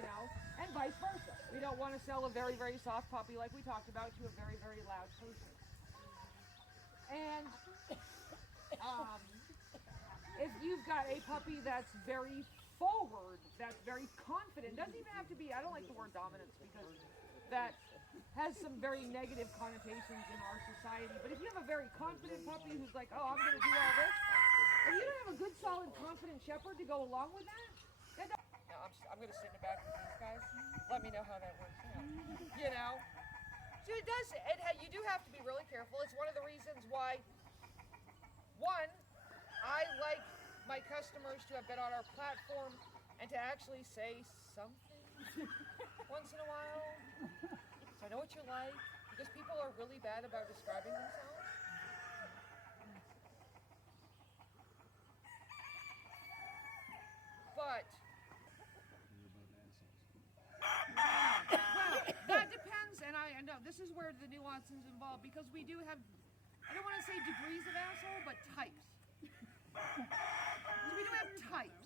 and vice versa. We don't want to sell a very, very soft puppy like we talked about to a very, very loud person. And if you've got a puppy that's very forward, that's very confident, doesn't even have to be, I don't like the word dominance because that has some very negative connotations in our society. But if you have a very confident puppy who's like, oh, I'm going to do all this, and you don't have a good, solid, confident shepherd to go along with that, I'm going to sit in the back with these guys. Let me know how that works out. So it does, you do have to be really careful. It's one of the reasons why, one, I like my customers to have been on our platform and to actually say something once in a while. So I know what you like, because people are really bad about describing themselves. But well, that depends, and I know this is where the nuance is involved, because we do have, I don't want to say degrees of asshole, but types. So we do have types.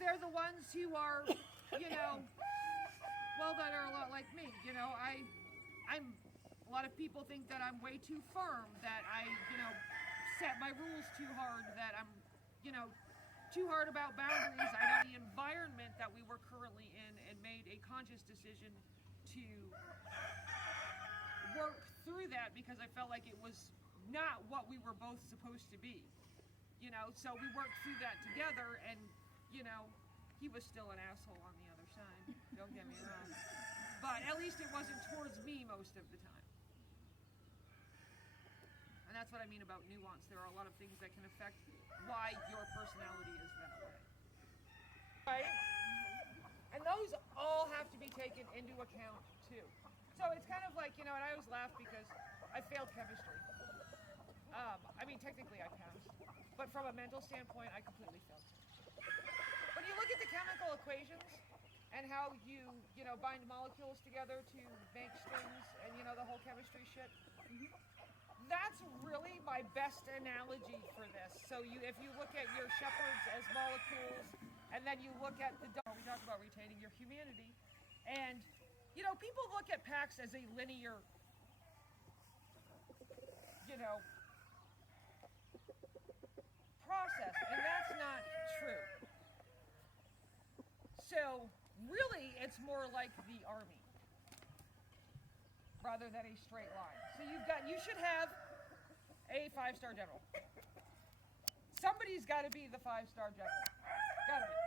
They're the ones who are, well, that are a lot like me. I'm, a lot of people think that I'm way too firm, that I, set my rules too hard, that I'm, too hard about boundaries. I know the environment that we were currently in and made a conscious decision to work through that because I felt like it was not what we were both supposed to be. So we worked through that together, and, he was still an asshole on the other side. Don't get me wrong. But at least it wasn't towards me most of the time. And that's what I mean about nuance. There are a lot of things that can affect why your personality is that way. Right? And those all have to be taken into account, too. So it's kind of like, and I always laugh because I failed chemistry. Technically I passed. But from a mental standpoint, I completely failed chemistry. When you look at the chemical equations and how you, bind molecules together to make strings and, the whole chemistry shit, that's really my best analogy for this. So if you look at your shepherds as molecules, and then you look at the dog, we talk about retaining your humanity, and people look at packs as a linear, process, and that's not true. So really, it's more like the army rather than a straight line. So you should have a 5-star general. Somebody's got to be the 5-star general. Got to be.